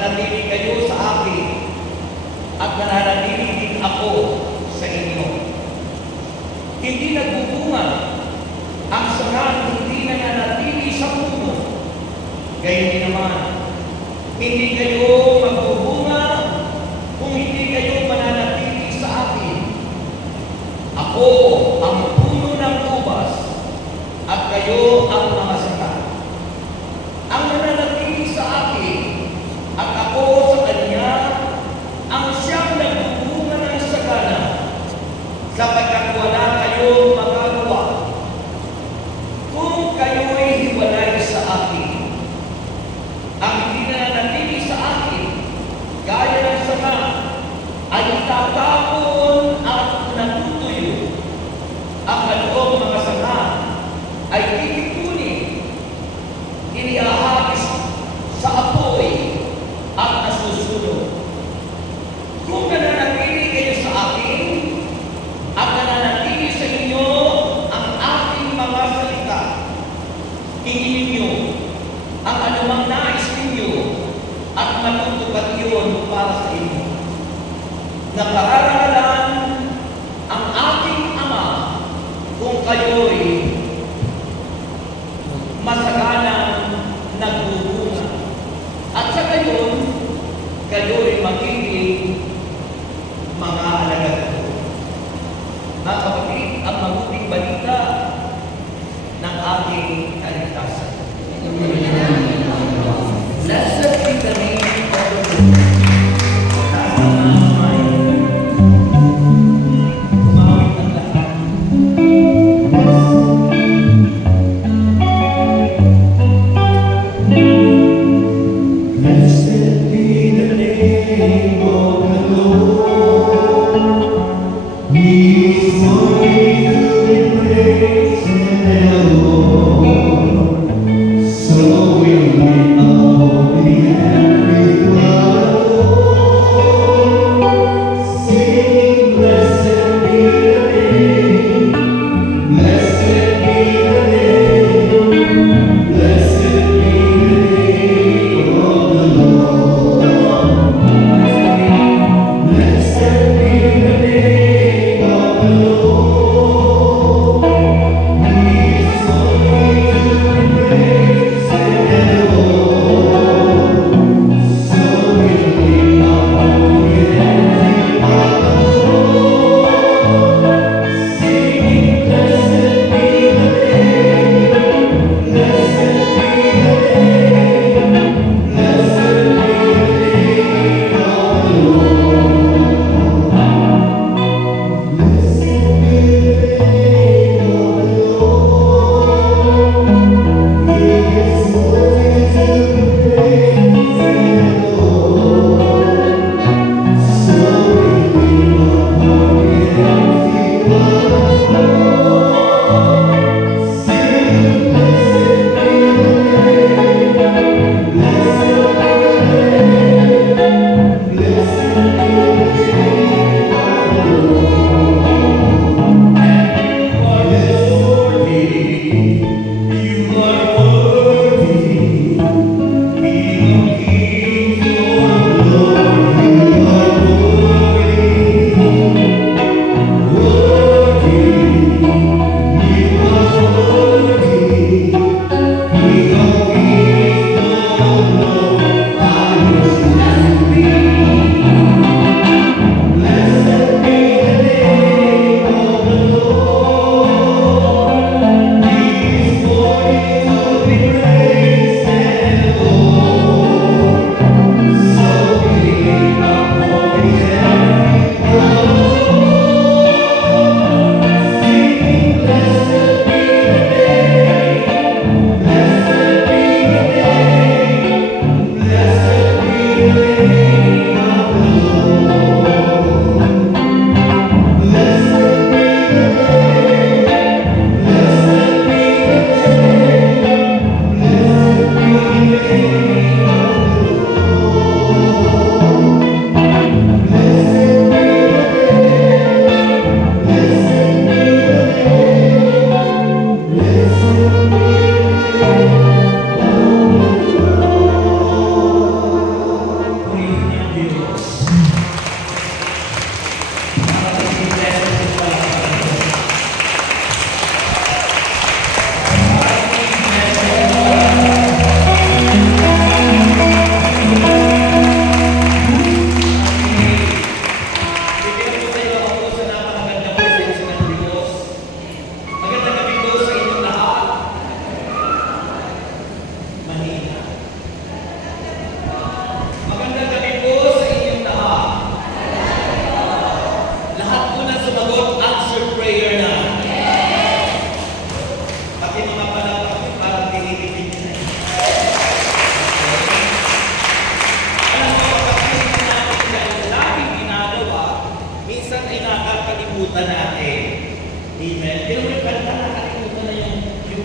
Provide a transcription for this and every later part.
manatili kayo sa akin at nananatili din ako sa inyo. Hindi nagbubunga ang sanga hindi nananatili sa puno. Gayon din naman, hindi kayo magbubunga kung hindi kayo mananatili sa akin. Ako ang puno ng ubas at kayo ang mga sanga. Ang nananatili sa akin at ako sa kanya ang siyang nagbubunga ng sagana, sapagkat wala kayong magagawa kung kayo'y hiwalay sa akin. Ang hindi nananatili sa akin, gaya ng sanga, ay tatapon at natutuyo. Ang kanilang mga sanga ay titipunin, iniahagis sa apoy at nasusunog. Kung nananatili kayo sa akin at nananatili sa inyo ang aking mga salita, hingin ninyo ang anumang nais ninyo at matutupad iyon para sa inyo. Napaaralan ang aking Ama kung kayo'y masaganang nagbubunga. At sa gayon, kayo'y magiging mga alagad ko. Mga kapatid, ang mabuting balita ng ating kaligtasan. Blessed be the name of the Lord. Blessed be the name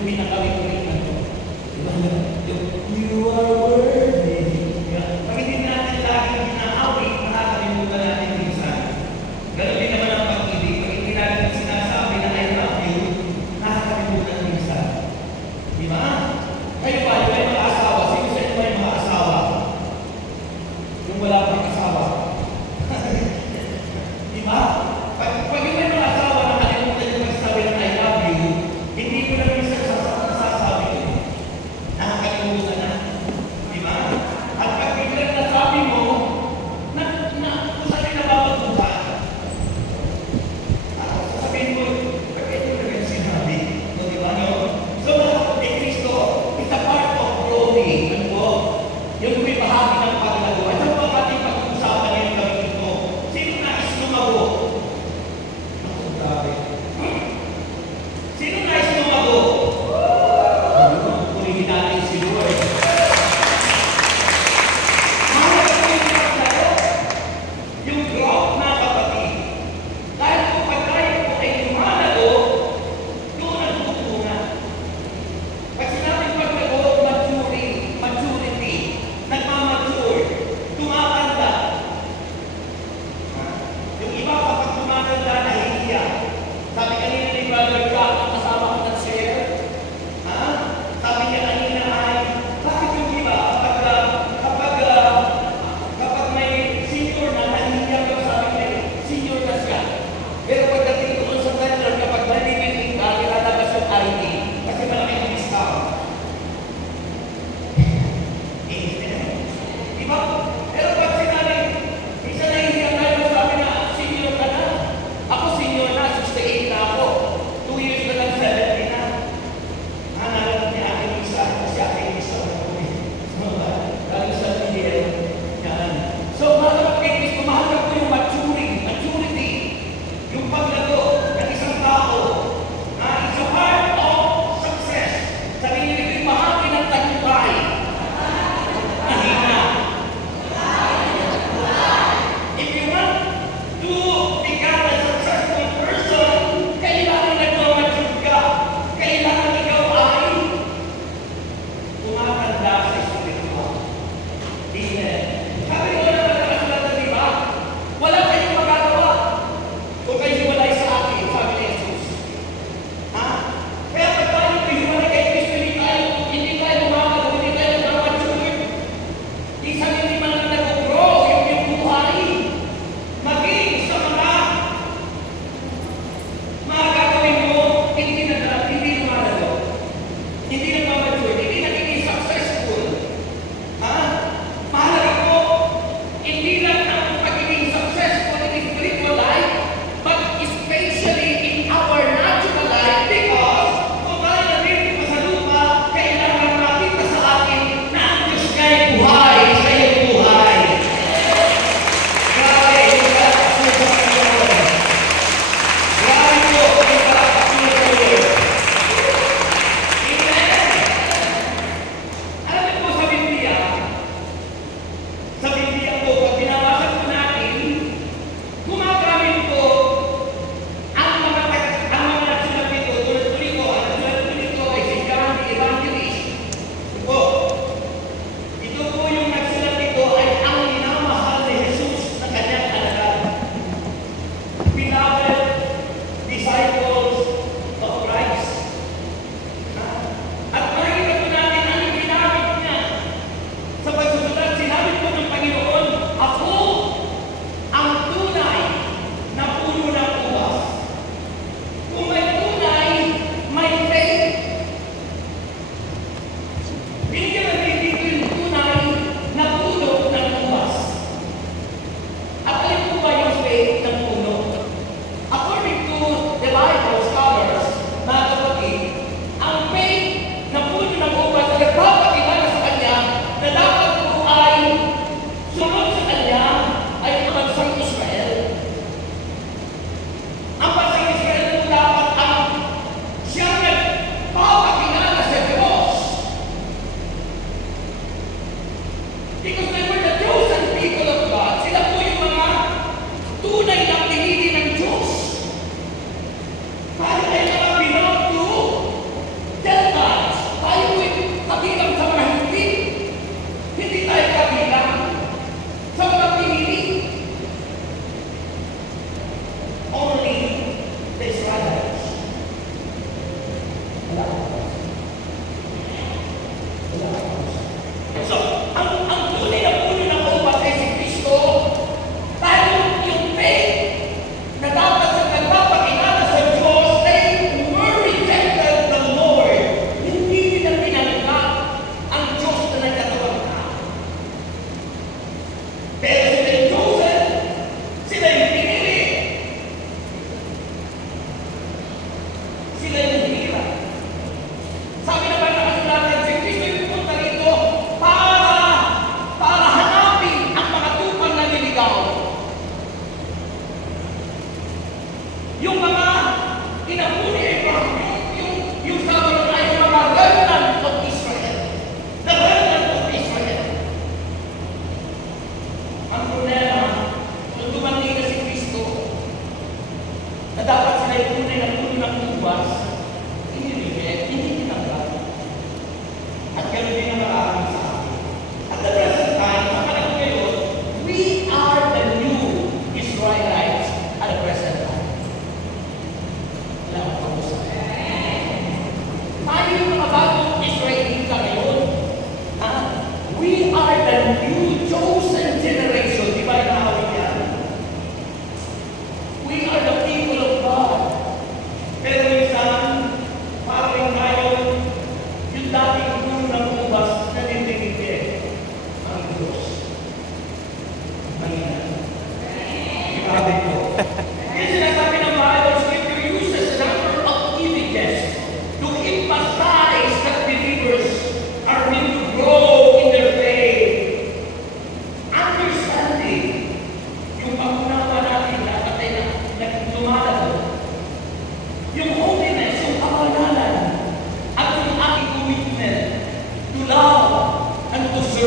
pinakawit-wit na to. Diba? You are worthy. Pag hindi natin lagi inaawit, nakakalimutan natin minsan. Ganun din naman ang pag-ibig. Pag hindi natin sinasabi na I love you, nakakalimutan minsan. Di ba? Kayo ba, yung may mga asawa? Sino sa inyo may mga asawa? Yung wala pang asawa. Di ba? Pag yung may mga asawa, nakalimutan yung magsasabi ng I love you, hindi ko na minsan sasabi ko. Nakakalimutan na. Di ba?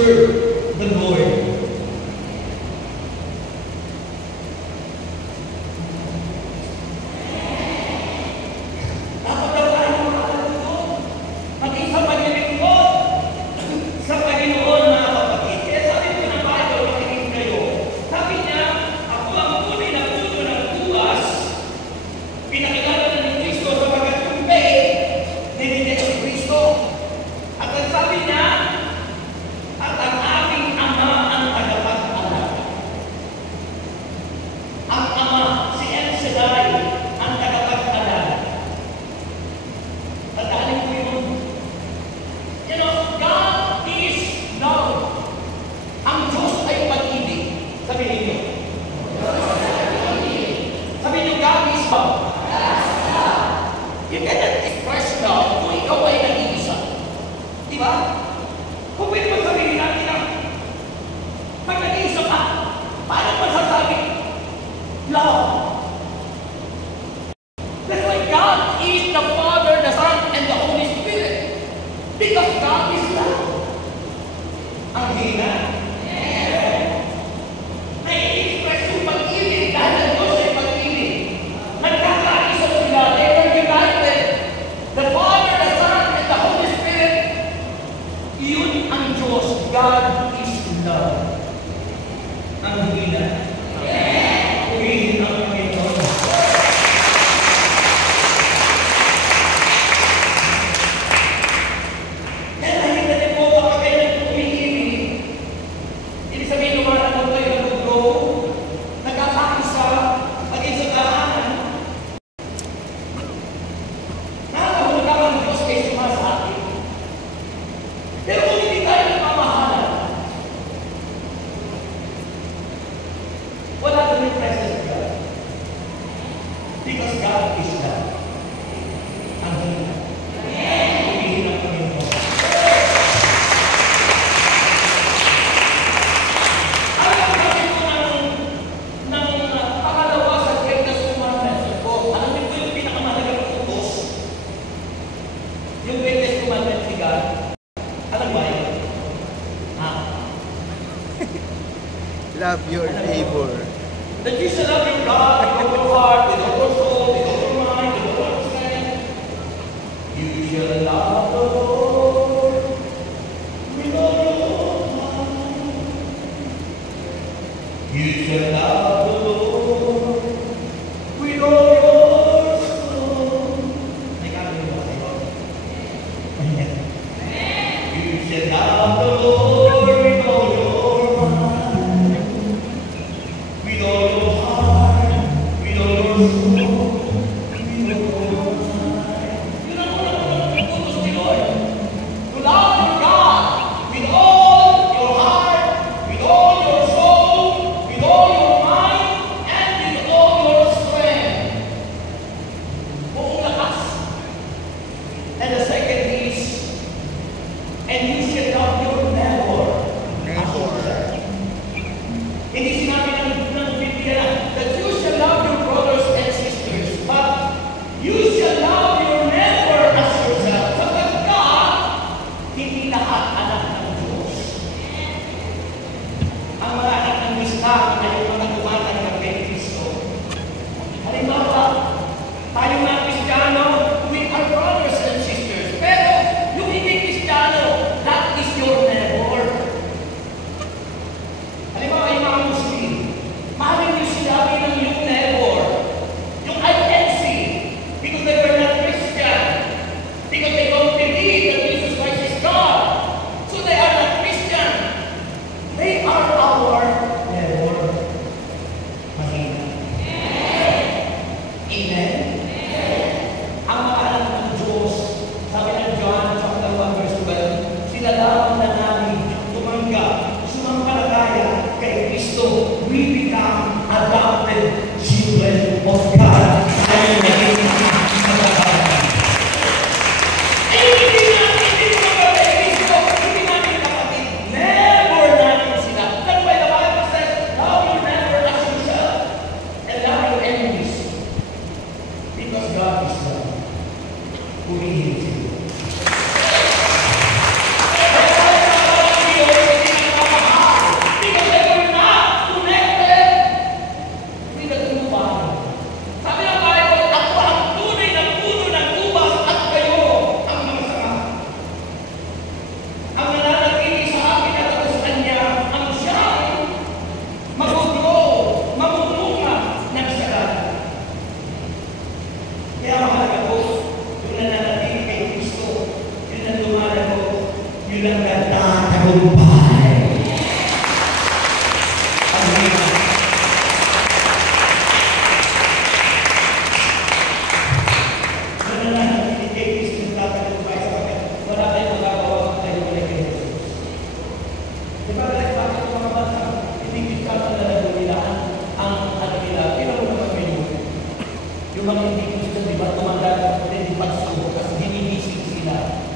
serve the Lord. Dapat daw tayo makakatulog. Maging sa paglilingkod sa Panginoon, mga kapatid. Kaya sabi ko na Bible, makinig kayo. Sabi niya, ako ang tunay na puno ng buwas. Pinakilala na ni Kristo sapagkat yung faith nililiit si Kristo. At ang sabi niya, at ang aming Ama ang tagapag-alaga. Ang Ama, si El Shaddai, ang tagapag-alaga. Tandaan mo yun. You know, God is love. Ang Diyos ay pag-ibig. Sabihin niyo. Sabihin niyo, God is love. You cannot express love kung ikaw ay nag-iisa. Di ba? Kung pwede mo sabihin natin na pag nag-iisa ka, paano masasabi? Love. That's why God is the Father, the Son, and the Holy Spirit. Because God is love. Ang hina. Nai-express yung pag-ibig dahil ang Diyos ay pag-ibig. Nagkakaisa sila, they were united. The Father, the Son, and the Holy Spirit. Yun ang Diyos. God is love. Ang hina. Purihin ang Panginoon. Kaya nakita niyo po kapag kayo umiibig, ibig sabihin lumalabot kayo ng grow, nagkakaisa, maging sa tahanan, nakakahulugan ang Diyos kayo sumasati. Pero kung hindi tayo nagmamahalan, wala kang presence of God. Because God is love. Ang hina. Purihin ang Panginoon. Alam mo sabi ko ng pangalawa sa greatest commandments ko, alam niyo ko yung pinakamahalagang utos? Yung greatest commandment ni God, alam ba yun? Love your neighbor. That you shall love your God with all your heart, with all your soul, with all your mind, with all your strength. You shall love the Lord with all your mind. You shall love the Lord with all your soul. May kami mo kayo. You shall love the Lord with all your mind, with all your heart, with all your soul, with all your mind. Yun ang utos ni Lord. To love your God with all your heart, with all your soul, with all your mind, and with all your strength. Buong lakas. And the second is, and you shall love your neighbor. Hindi sinabi ng Biblia that you shall love your brothers and sisters, but you shall love your neighbor as yourself. Sapagkat hindi lahat anak ng Diyos. Ang mga anak ng Islam ay mga tumatanggap kay Kristo. Halimbawa, tayo mga Kristiyano, we are brothers and sisters. Pero yung hindi Kristiyano, that is your neighbor. Halimbawa, yung mga Muslim, mahalin niyo sila bilang yung neighbor. Yung INC, because they were not Christian. Because they don't believe that Jesus Christ is God. So they are not Christian. They are our neighbor. Mahina. Amen? Ang mga anak ng Diyos, sabi ng John chapter 1 verse 12, sila lamang na namin tumanggap, sumampalataya kay Kristo. We become adopted children of God. Tayo naging kapatid. Eh, hindi tumanggap kay Kristo, hindi namin kapatid. Never natin sila. That's why the Bible says, love your neighbor as yourself, and love your enemies. Because God is love. Purihin siya. Kaya tayo silang nagtatagumpay. Ang hirap. Ano na hindi kayo silang nagtatagumpay sa kapit? Wala tayong magagawa kung tayo wala kay Jesus. Diba, bakit ang mga bata, hindi kita talaga nila ang ano nila, pero naman kayo. Yung mga hindi gusto, di ba, tumanda, hindi pagsubok, kasi ginigising sila.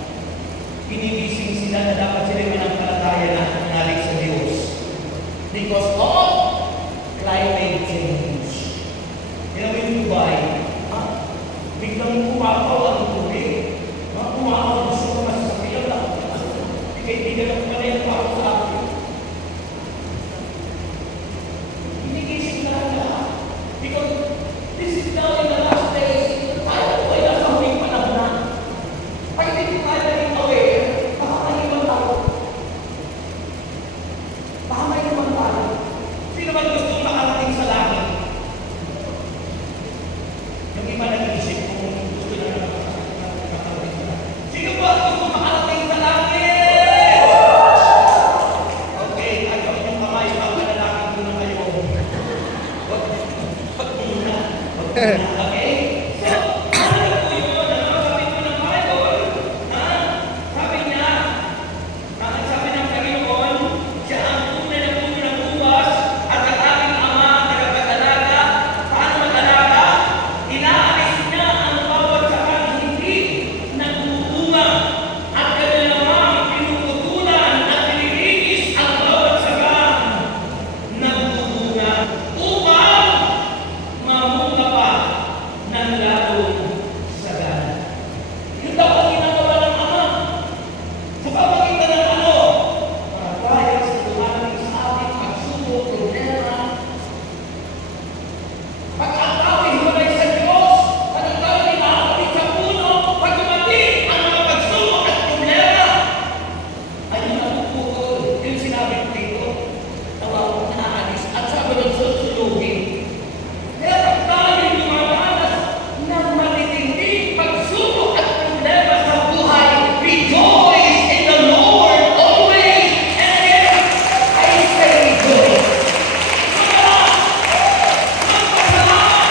Ginigising sila na dapat sila manampalataya na nangaling sa Diyos. Because of climate change. You know, in Dubai, biglang kumapaw ang tubig. Kumapaw ang gusto na sa sabihan lang. Ikaibigan ang pala yung pao sa akin. Ginigising na lahat. Because this is now in the last days. Ayaw ko ay nasa huling panahon na. Pag hindi tayo naging aware, baka may ibang tao. Baka may ibang tao. Sino ba gusto makarating sa langit? Yung iba nag-iisip kung gusto na makarating sa langit. Sino ba gusto makarating sa langit? Okay, ayaw yung kamay, baka lalaki ko na kayo. Wag muna. Okay? So, ano po yun? Ano sabi ko ng Bible? Sabi niya, sabi ng Panginoon, siya ang tunay na puno ng uwas at ang aking ama tagapag-alaga. Paano mag-alaga? Inaalis niya ang bawat sakang hindi nagbubunga at kanya namang pinuputulan at nililinis ang bawat sakang nagbubunga upang mamunga pa ng lalong sagana. Yun daw ang ginagawa ng Ama. Sa pamagitan ng ano? Dahil sa dumating sa ating pagsubok, problema, pag ang tao ay hiwalay sa Diyos, pag ang tao ay nakakapit sa puno, pag dumating ang mga pagsubok at problema, ay napupukol. Yung sinabi ko dito, naalis at sabi ng susulugin. Kaya pag tayo dumadanas ng matitinding pagsubok at problema sa buhay, rejoice in the Lord always. And again, I say rejoice. Magpasalamat!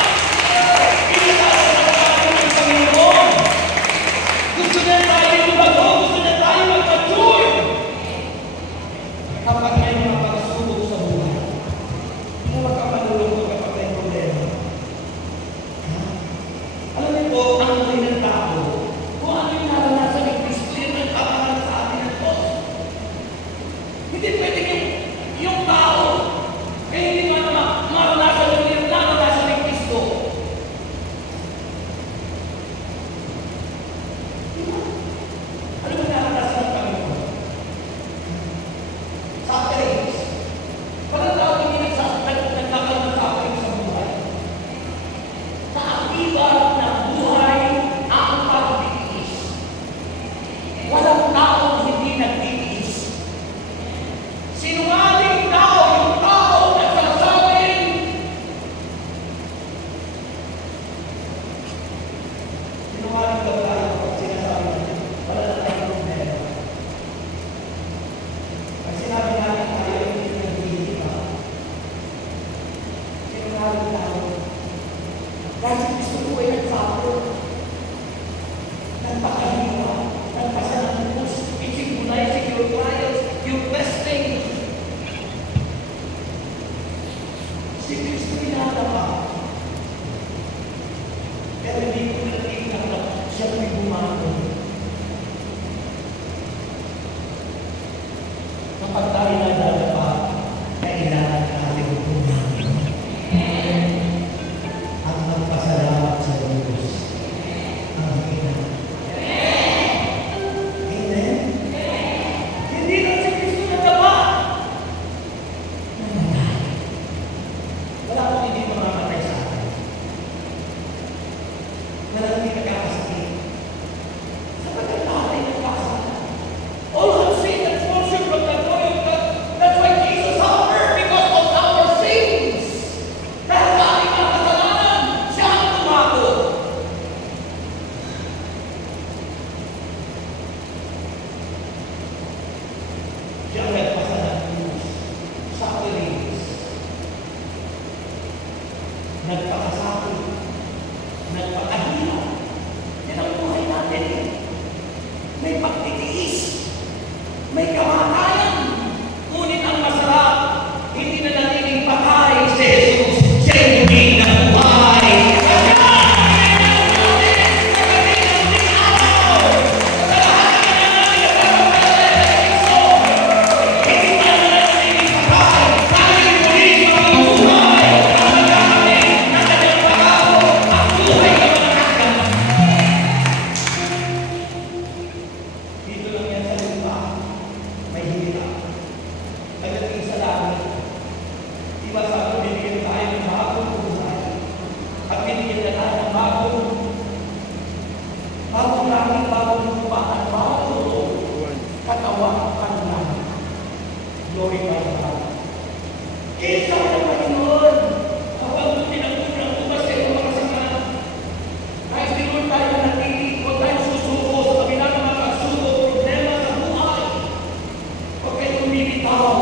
Pinagkakaroon ng Panginoon. Gusto na tayo lumago, gusto na tayo mag-mature. Kapag may mga pagsubok sa buhay, huwag ka malulungkot kapag may problema. Alam niyo po, ang buhay ng tao, kung ano yung naranasan ng Kristo, yun ang paparal sa atin ng Diyos. Hindi pwede yung tao, kaya hindi maranasan yung naranasan ng Kristo. may kamatayan. Ngunit ang masarap, hindi na nagiging patay si Jesus. Siya ay muli na buhay. Dito lang yan sa lupa, may hirap. Pagdating sa langit, iba sa ako, binigyan tayo ng bagong buhay. At binigyan na tayo ng bagong langit, bagong lupa, at bagong katawan ang langit. Glory to God. Isa ng Panginoon, kapag pinagpunang bukas sa ito mga kasama, kahit sinulit tayo na natili, huwag tayo susuko sa kabila ng mga pagsuko, problema sa buhay. Huwag kayong bibitaw.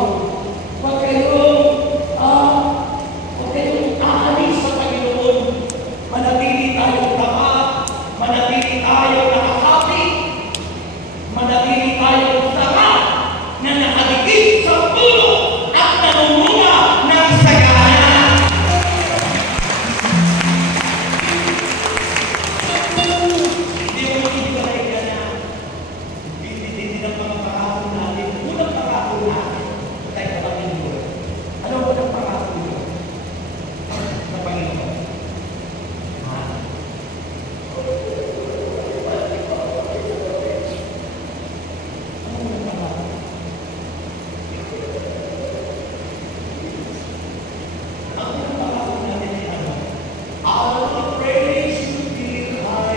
Huwag kayong aalis sa Panginoon. Manatili tayong tapat. Manatili tayong nakakapit. Manatili tayong tapat na nakadikit sa puno at namumunga ng sagana. Hindi mo makikipalay ka na. Hindi ng mga pangako natin. Unang pangako natin. Tayo sa Panginoon. Ano ba ang pangako nyo? Sa Panginoon. Ha? Ano ba ang pangako? Ang unang pangako natin ay ano? I'll praise you, dear God.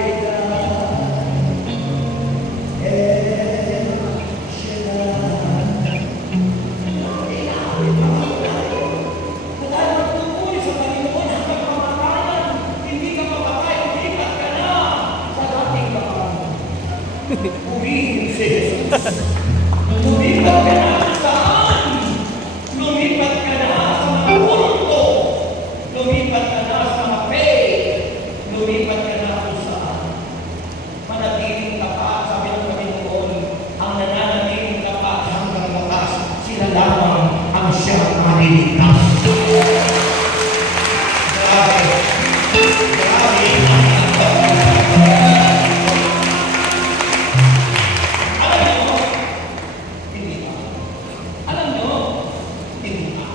Lumipat ka na saan? Lumipat ka na sa mga kulto. Lumipat ka na sa mga faith. Lumipat ka na kung saan. Manatiling tapat, sabi ng Panginoon, ang nananatiling tapat hanggang wakas, sila lamang ang siyang maliligtas. Grabe. Grabe. Alam nyo, hindi pa. Alam nyo, hindi pa.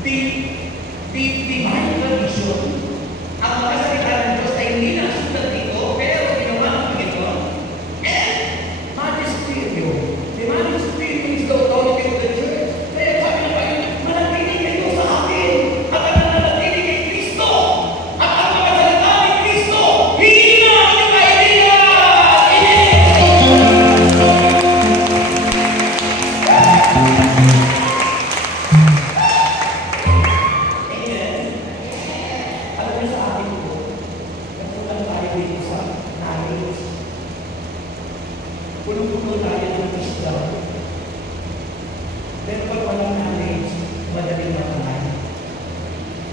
divine tradition, ang mga salita ng Diyos ay hindi nasulat dito, pero ginawa ng Panginoon. And magisterium. The magisterium is the authority of the church. Kaya sabi ng Panginoon, manatili kayo sa akin at ang nanatili kay Kristo. At ang mga salita ni Kristo, hindi na inyong kaibigan! Alam niyo sa akin po, natulang tayo dito sa knowledge. Puno-puno tayo ng wisdom. Pero pag walang knowledge, madaling matangay.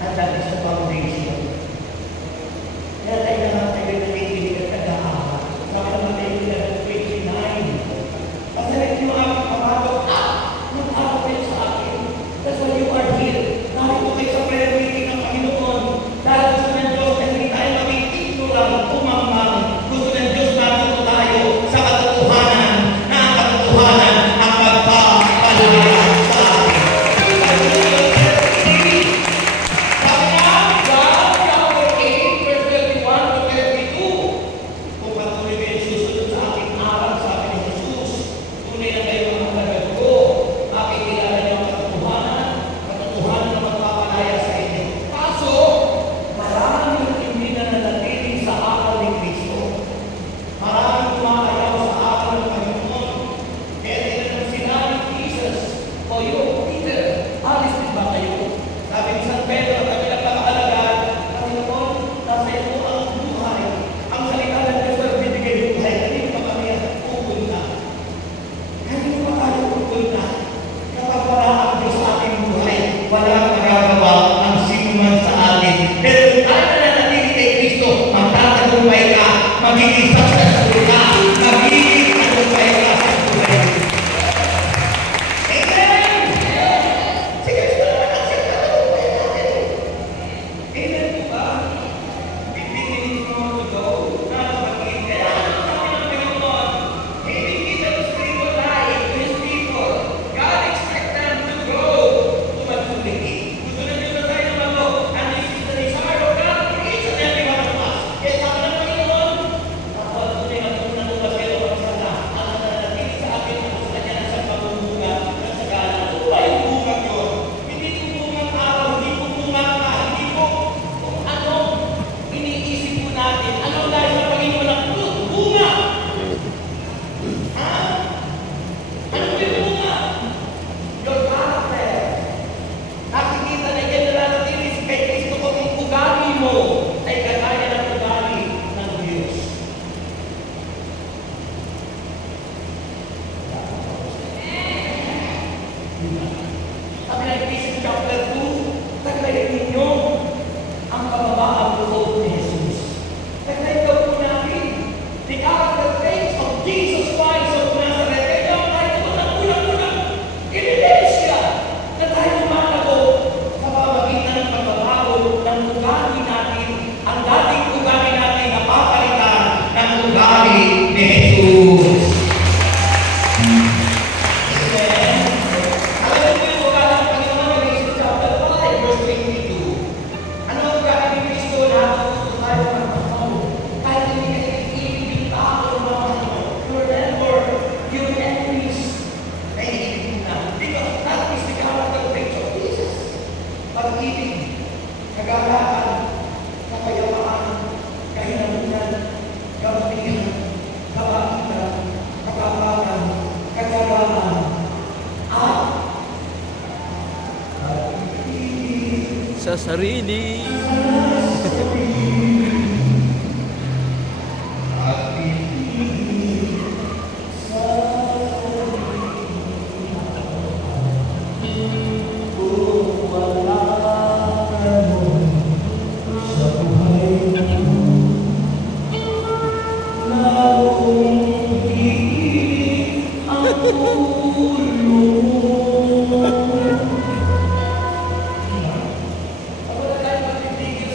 At that is the foundation. Kaya tayo naman tayo nakikinig at nag-aawa. Baka naman tayo ng 29. Kasi yung aking papatok, mag-aawa kayo sa akin. That's why you are here. Narito kayo sa prayer meeting ng Panginoon. Dahil gusto ng Diyos na hindi tayo maging ignorant, umangmang. Gusto ng Diyos na tuto tayo sa katotohanan, na ang katotohanan ang magpapalaya sa atin. Sabi nga, John chapter 8, verse 31 to 32. Kung patuloy kayo susunod sa aking aral, sabi ni Jesus, tunay na kayo mga kalagad ko. Makikilala niyo ang katotohanan na magpapalaya sa inyo. Kaso, maraming hindi na nanatili sa aral ni Kristo. Maraming kumakayaw sa aral ng Panginoon. Kaya tinanong sila ni Jesus, o yun, Peter, alis din ba kayo? Sabi ni San Pedro, kami nagpapakalagaan, Panginoon, nasa iyo ang buhay. Ang salita ng Diyos ay binigay buhay. Kanino pa kami pupunta? Kanino pa tayo pupunta? Kapag wala ang Diyos sa ating buhay, walang magagawa ang sinuman sa atin. Pero kung tayo nananatili kay Kristo, magtatagumpay ka, magiging successful ka, magiging tagumpay ka sa buhay. Amen! Si Kristo naman ang tagumpay natin. Amen po ba? 15 minutes more to go. Nakapagiging kailangan natin ng Panginoon. Hindi kita to spiritual life to His people. God expects them to grow to maturity. Gusto na Diyos na tayo naman mo. And this is the desire of God for each and every one of us. Kaya sabi ng Panginoon, kapag tunay na tunay na tumasero ang sana, ang nananatili sa akin ang gusto niya ng sa pamumuga ng sagana. Ano ba yung bunga yun? Hindi po bungang araw, hindi po bungang ka, hindi po kung ano iniisip po natin. Ano dahil sa Panginoon ang bunga? Ha? Ano ba yung bunga? Your character. Nakikita na yan na nanatili kay Kristo kung ang ugali mo ay kagaya ng ugali ng Diyos. Sabi ng Ephesians chapter 2, taglayin ninyo ang kababaang loob ni Jesus. Taglayin daw po natin the character traits of Jesus Christ of Nazareth. Kaya tayo ito ng unang-unang i-release siya na tayo lumalago sa pamamagitan ng pagbabago ng ugali natin, ang dating ugali natin na papalitan ng ugali ni Jesus. Amen. Alam mo yung ugali ng Panginoon ng Ephesians chapter 5, verse 22. Ano ang ugali ni Kristo na natututo tayo ng Panginoon? Kahit hindi kayo ibig tao ng mga Panginoon, your neighbor, your enemies, ay ibig na. Because that is the character trait of Jesus. Pag-ibig, kagalakan, kapayapaan, kahinamunan, kabutihan, kabaitan, kapapatan, kagawahan, at pag-ibig. Sa sarili. Kapag tayo magtitigil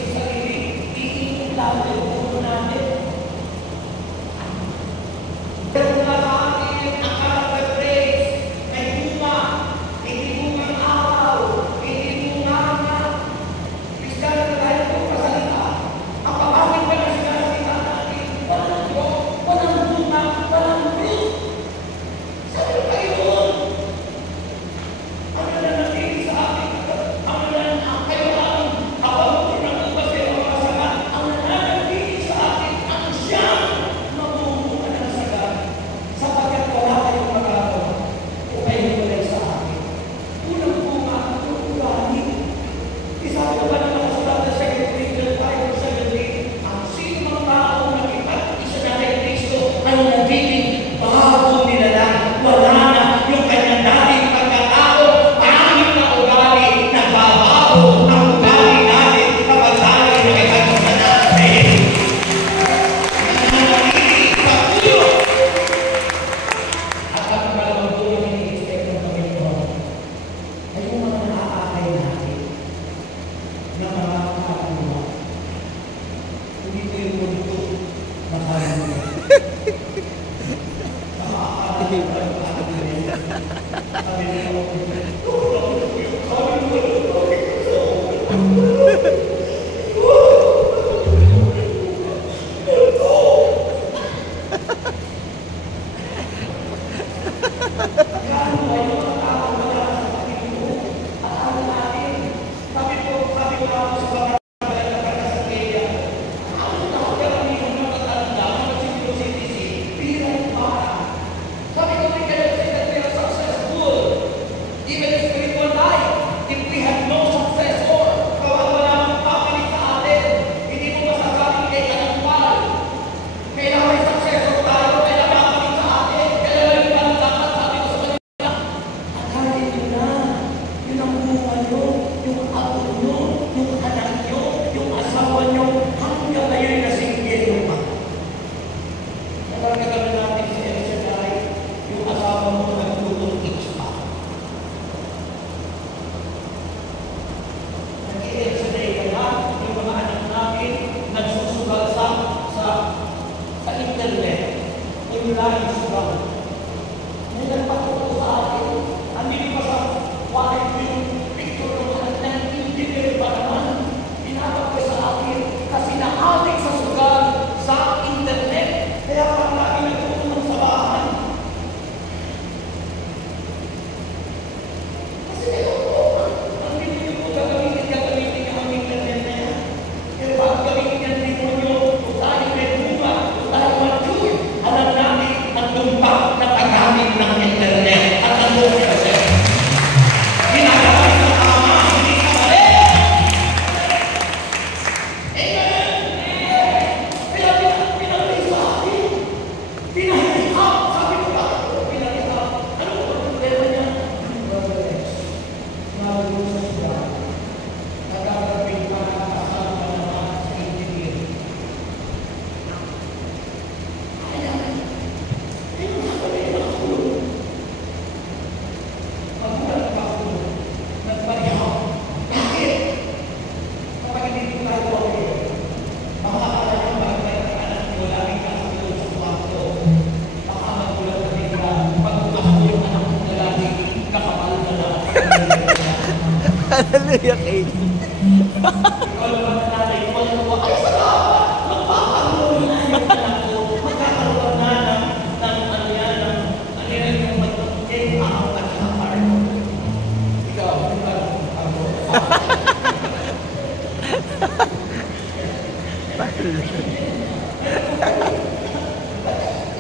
Hallelujah, Kate.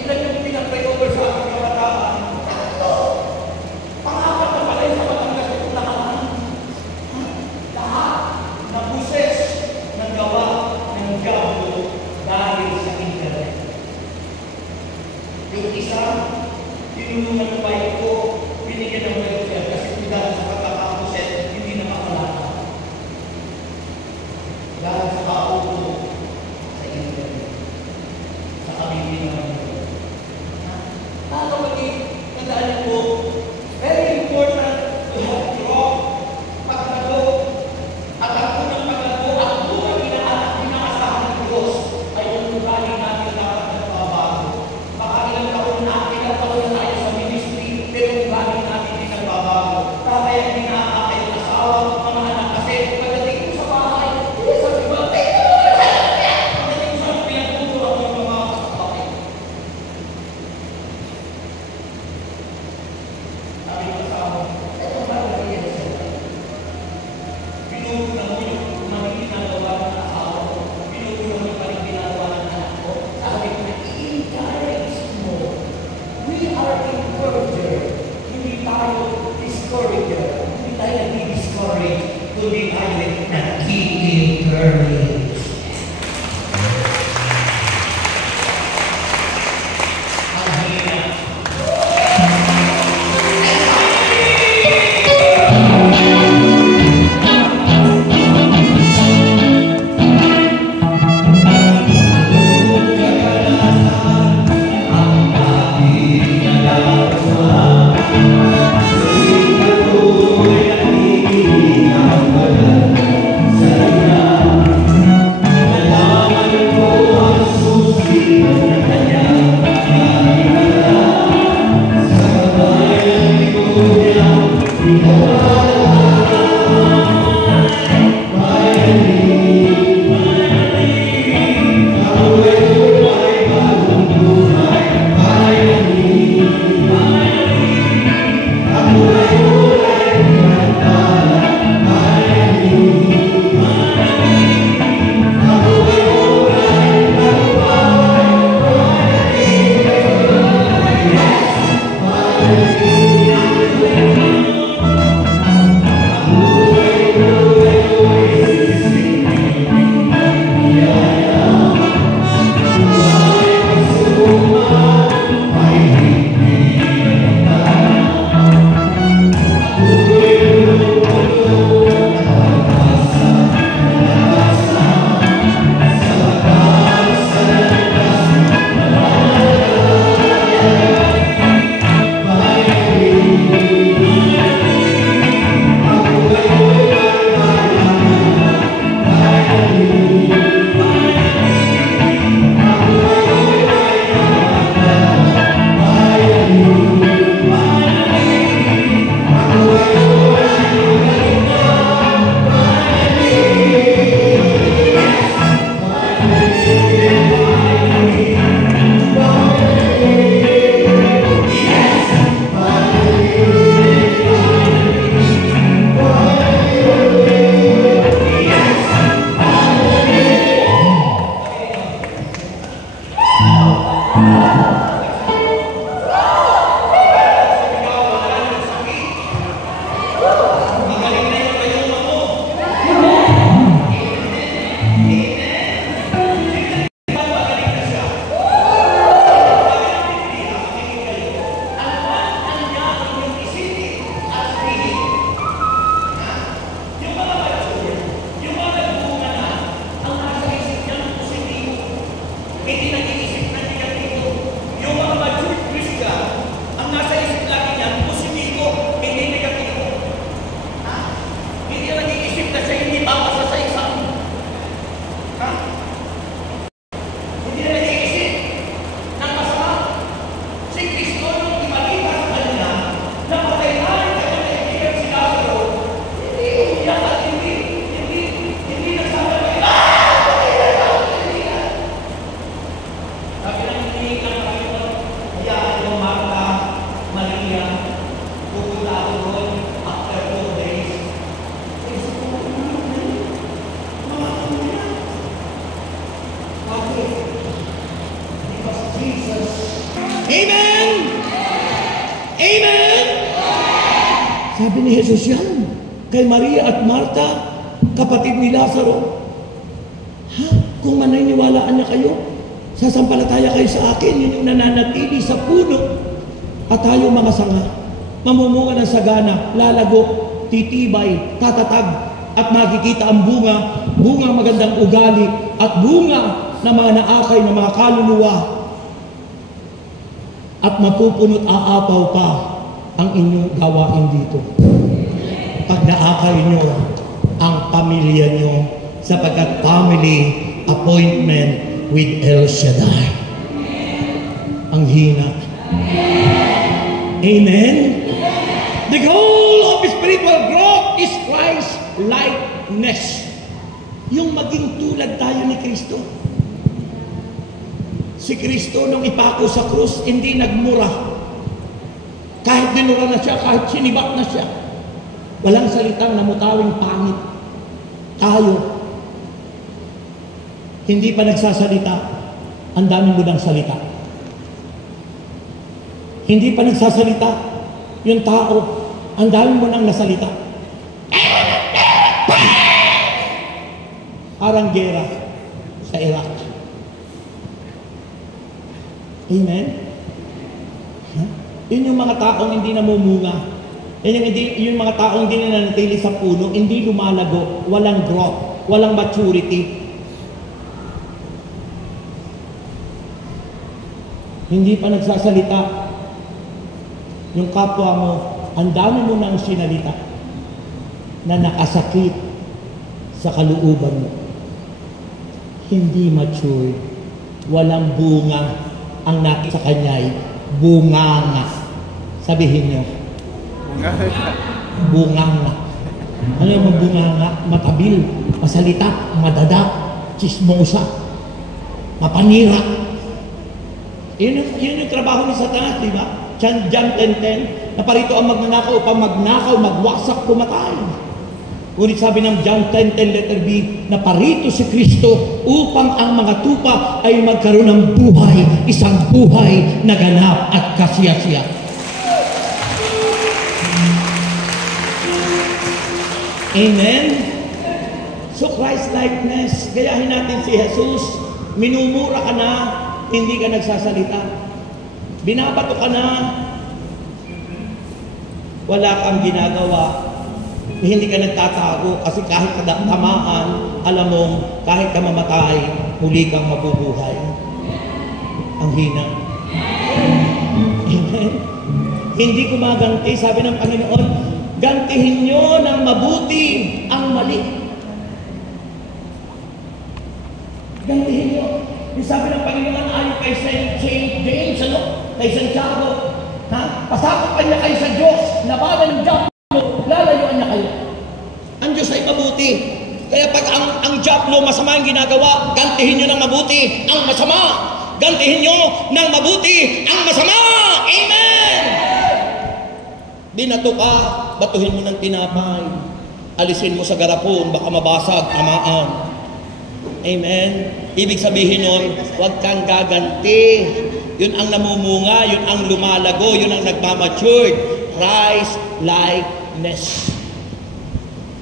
Ilan yung pinag-pray over sa aking kabataan? Pangapat na pala sa Batangas ito lahat. Lahat na buses ng gawa ng gabo dahil sa internet. Yung isa, tinulungan ng bahay ko, binigyan ng welfare kasi dahil sa pagkakabuset, hindi na makalata. Dahil sa kaupo sa internet. Sa kabibig naman ito. Kapatid, tandaan po, very important to have drop, paglago, at ang unang paglago, ang unang inaasahan ng Diyos ay yung ugali natin dapat nagbabago. Baka ilang taon na tayo sa ministry, pero ugali natin din nagbabago. Kaya hindi nakakaya yung asawa, mga anak kasi, pagdating ko sa bahay, sa iba, pagdating sa pinagtutuwa ng mga kapatid. Sabi ko sa ako, ito ba ang yan sila? Pinupunan mo yung magiging nagawa ng asawa ko. Pinupunan mo yung magiging ginagawa ng anak ko. Sabi ko, i-encourage mo. We are encourager. Hindi tayo discourager. Hindi tayo nag-discourage. Kundi tayo nag-i-encourage. Ang hina. Ang kasi hindi babasa sa isang. Ha? Hindi na nag-iisip ng masama. Si Kristo nung ibalita sa kanila na patay na ang kaibigan si Lazaro, hindi umiyak at hindi nagsabi sabi ng hinihingi ng Panginoon, hayaan mo Marta, Maria, pupunta ako doon after 4 days. Bakit? Because Jesus. Amen! Amen! Sabi ni Jesus yan, kay Maria at Marta, kapatid ni Lazaro, ha? Kung maniniwalaan niya kayo, sasampalataya kayo sa akin, yun yung nananatili sa puno. At tayo mga sanga, mamumunga ng sagana, lalago, titibay, tatatag, at makikita ang bunga, bunga magandang ugali, at bunga na mga naakay na mga kaluluwa. At mapupunot aapaw pa ang inyong gawain dito. Pag naakay nyo ang pamilya nyo, sapagkat family appointment with El Shaddai. Ang hina. Amen? The goal of spiritual growth is Christ-likeness. Yung maging tulad tayo ni Kristo. Si Kristo nung ipako sa krus, hindi nagmura. Kahit dinura na siya, kahit sinibak na siya. Walang salitang namutawing pangit. Tayo, hindi pa nagsasalita, ang dami mo ng salita. Hindi pa nagsasalita, yung tao, ang dami mo nang nasalita. Parang gera sa Iraq. Amen? Huh? Yun yung mga taong hindi namumunga. Yung mga taong hindi nananatili sa puno, hindi lumalago, walang growth, walang maturity. Hindi pa nagsasalita. Yung kapwa mo, ang dami mo nang sinalita na nakasakit sa kalooban mo. Hindi mature. Walang bunga. Ang nakita sa kanya ay bunganga. Sabihin niyo. Bunganga. Ano yung bunganga? Matabil, masalita, madada, chismosa, mapanira. Yun yung trabaho ni Satanas, di ba? John 10:10, na parito ang magnanakaw upang magnakaw, magwasak, pumatay. Ngunit sabi ng John 10:10 letter B, na parito si Kristo upang ang mga tupa ay magkaroon ng buhay, isang buhay na ganap at kasiyasiya. Amen? So Christ-likeness, gayahin natin si Jesus, minumura ka na, hindi ka nagsasalita. Binabato ka na, wala kang ginagawa. Hindi ka nagtatago kasi kahit tamaan, alam mo, kahit ka mamatay, muli kang mabubuhay. Ang hina. Amen? Hindi gumaganti. Sabi ng Panginoon, gantihin nyo ng mabuti ang mali. Gantihin nyo. Sabi ng Panginoon, ayon kay St. James, kay Santiago, pasakopan niya kayo sa Diyos, labanan ng Diyos, lalayuan niya kayo. Ang Diyos ay mabuti. Kaya pag ang Diablo masama ang ginagawa, gantihin nyo ng mabuti ang masama. Gantihin nyo ng mabuti ang masama. Amen! Binato ka, batuhin mo ng tinapay. Alisin mo sa garapon, baka mabasag, tamaan. Amen? Ibig sabihin nun, huwag kang gaganti. Yun ang namumunga, yun ang lumalago, yun ang nagmamature. Christ-likeness.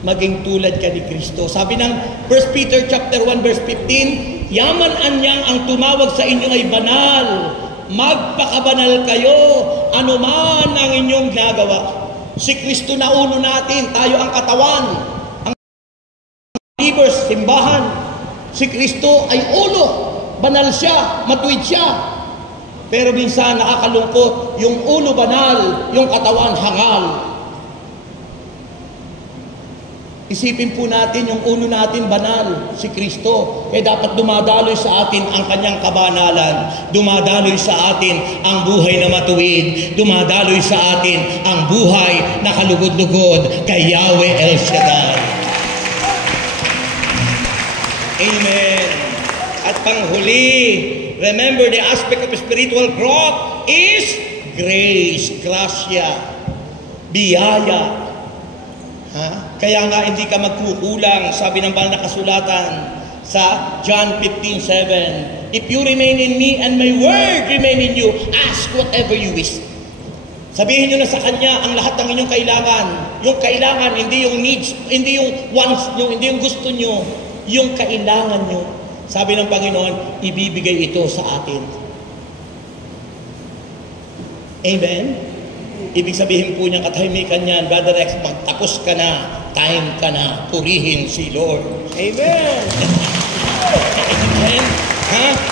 Maging tulad ka ni Kristo. Sabi ng 1 Peter chapter 1 verse 15, yaman anyang ang tumawag sa inyo ay banal. Magpakabanal kayo, anuman ang inyong ginagawa. Si Kristo na ulo natin, tayo ang katawan. Ang believers, simbahan. Si Kristo ay ulo. Banal siya, matuwid siya. Pero minsan nakakalungkot, yung ulo banal, yung katawan hangal. Isipin po natin yung ulo natin banal, si Kristo. Dapat dumadaloy sa atin ang kanyang kabanalan. Dumadaloy sa atin ang buhay na matuwid. Dumadaloy sa atin ang buhay na kalugod-lugod kay Yahweh El Shaddai. Amen. At panghuli, remember the aspect of spiritual growth is grace, gracia, biyaya. Kaya nga hindi ka magkukulang, sabi ng banal na kasulatan sa John 15:7. If you remain in me and my word remain in you, ask whatever you wish. Sabihin nyo na sa Kanya ang lahat ng inyong kailangan. Yung kailangan, hindi yung needs, hindi yung wants nyo, hindi yung gusto nyo, yung kailangan nyo. Sabi ng Panginoon, ibibigay ito sa atin. Amen? Ibig sabihin po niyang katahimikan niyan, Brother Rex, magtapos ka na, time ka na, purihin si Lord. Amen! Amen?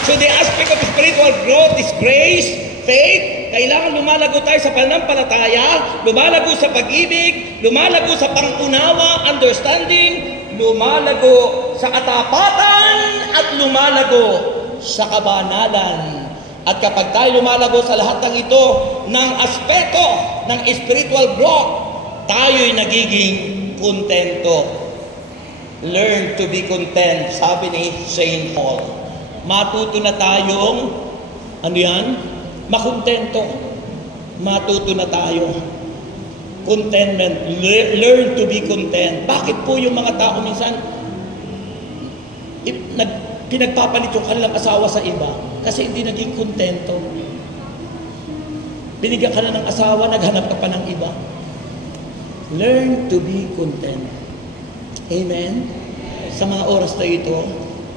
So the aspect of spiritual growth is grace, faith. Kailangan lumalago tayo sa pananampalataya, lumalago sa pag-ibig, lumalago sa pangunawa, understanding, lumalago sa katapatan, at lumalago sa kabanalan. At kapag tayo lumalago sa lahat ng ito, ng aspeto ng spiritual growth, tayo'y nagiging kontento. Learn to be content, sabi ni St. Paul. Matuto na tayong, makontento. Matuto na tayo. Contentment. Learn to be content. Bakit po yung mga tao minsan, pinagpapalit yung kanilang asawa sa iba? Kasi hindi naging kontento. Binigyan ka na ng asawa, naghanap ka pa ng iba. Learn to be content. Amen? Sa mga oras na ito,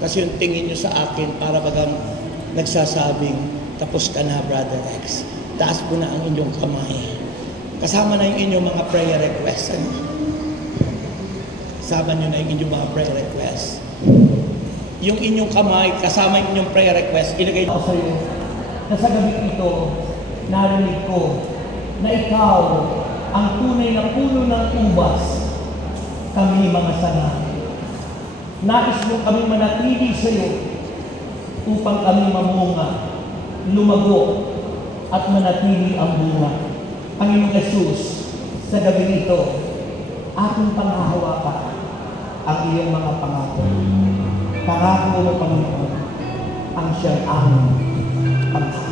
kasi yung tingin nyo sa akin, para bagang nagsasabing, tapos ka na, Brother X. Taas po na ang inyong kamay. Kasama na yung inyong mga prayer requests. Kasama nyo na yung inyong mga prayer requests. Yung inyong kamay, kasama yung inyong prayer request, ilagay ko sa iyo na sa gabi ito, narinig ko na ikaw ang tunay na puno ng ubas, kami mga sanga. Nais mo kami manatili sa iyo upang kami mamunga, lumago, at manatili ang bunga. Panginoong Jesus, sa gabi ito, aking panghahawakan ang iyong mga pangako. Pangako mo, Panginoon, ang siyang aming pangako.